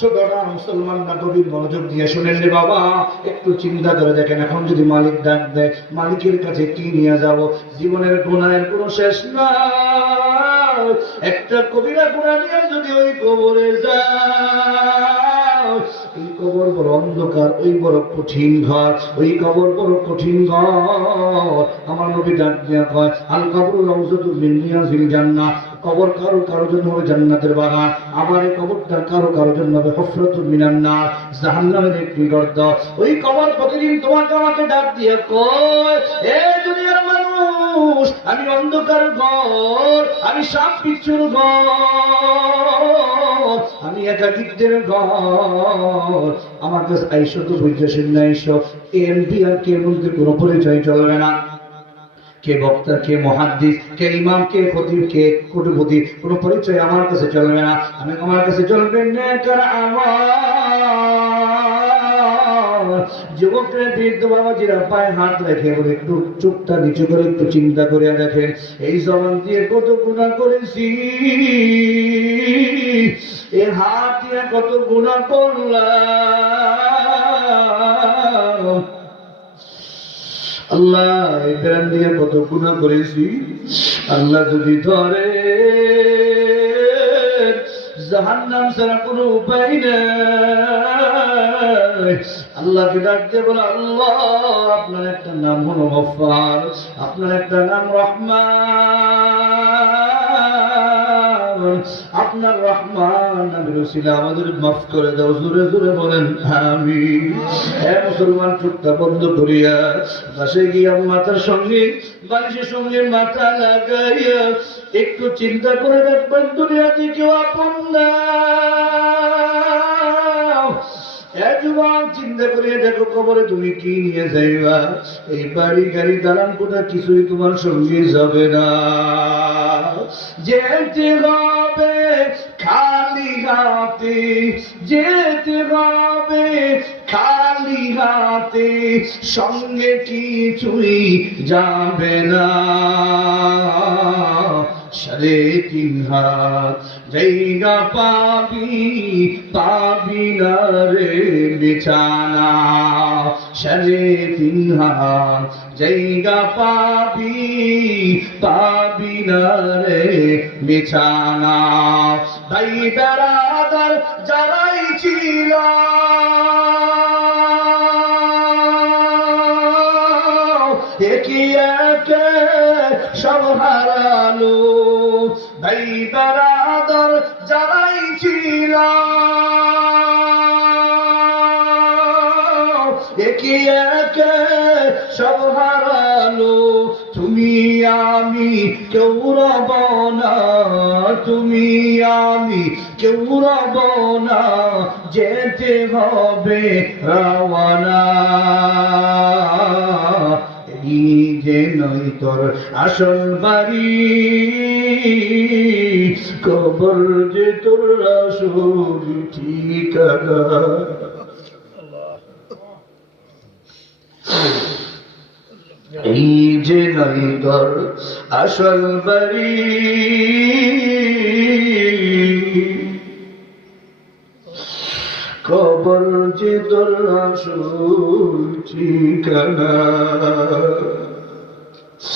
ছোটরা মুসলমানরা গভীর মনোযোগ দিয়ে শুনেন রে বাবা, একটু চিন্তা করে দেখেন, এখন যদি মালিক ডাক দেয়, মালিকের কাছে কি নিয়ে যাব? জীবনের গুনাহের কোনো শেষ নাই। একটা কবিরা গুনাহ নিয়ে যদি ওই কবরে যায়, ওই কবর বড় অন্ধকার, ওই বড় কঠিন ঘর, ওই কবর বড় কঠিন ঘর। আমার নবী ডাক দিয়া কয়, আল কবরু রাউযাতুম মিন রিয়াজিল জান্নাহ। কবর কারো জন্য হবে জান্নাতের বাগান, আমার এই কবরটা কারো জন্য হবে হুফরাতুম মিনান নার, জাহান্নামের একটি গর্ত। ওই কবর প্রতিদিন তোমাকে আমাকে ডাক দিয়ে কয়, এ দুনিয়ার মানুষ, আমি অন্ধকার ঘর, আমি সাপ বিচ্ছুর ঘর, আমি একাকিত্বের ঘর। আমার কাছে আইসো তো বুঝতেছেন না, আইসো। এমপি আর কে মন্ত্রী কোনো পরিচয় চলবে না, কে বক্তা, কে মুহাদ্দিস, কে ইমাম, কে খতিব, কে কুতুবপতি, কোনো পরিচয় আমার কাছে চলবে না। আমার কাছে চলবে নেকর আমল। যুবকরা, বৃদ্ধ বাবাজিরা পায়ে হাত রেখে বলে, একটু চোখটা নিচু করে একটু চিন্তা করে দেখেন, এই জবান দিয়ে কত গুনাহ করেছি, এই হাত দিয়ে কত গুনাহ করলাম। আল্লাহ, এই প্রাণ দিয়ে কত গুনাহ করেছি। আল্লাহ যদি ধরে, জাহান্নাম ছাড়া কোনো উপায় নেই। আল্লাহকে ডাকতে বলে, আল্লাহ, আপনার একটা নাম হলো গফফার, আপনার একটা নাম রহমান, আপনার রহমান নামের উসিলা আমাদের মাফ করে দাও। জোরে জোরে বলেন আমিন। হে মুসলমান, চোখটা বন্ধ করিয়া পাশে গিয়া মাথার সঙ্গে বালিশের সঙ্গে মাথা লাগাইয়া একটু চিন্তা করে দেখবেন, দুনিয়াতে কেউ আপন না। চিন্তা করিয়া দেখো, কবরে তুমি কি নিয়ে যাইবা? এই বাড়ি গাড়ি দালান কোটা কিছুই তোমার সঙ্গে যাবে না। যেতে হবে খালি হাতে, যেতে হবে খালি হাতে, সঙ্গে কিছুই যাবে না। সাড়ে 3 হাত জায়গা পাবি না রে বিছানা, সাড়ে 3 হাত জায়গা পাবি না রে বিছানা। ভাই বেড়াদার যারাই ছিল, একে একে সব হারালো। ভাই বেড়াদার যারাই ছিল, একে একে সব হারালো। তুমি আমি কেউ রব না, তুমি আমি কেউ রব না, যেতে হবে রওয়ানা। এই যে নয় তোর আসল বাড়ি, কবর যে তোর আসল ঠিকানা। এই যে নয় তোর আসল বাড়ি, কবর যে তোর আসল ঠিকানা।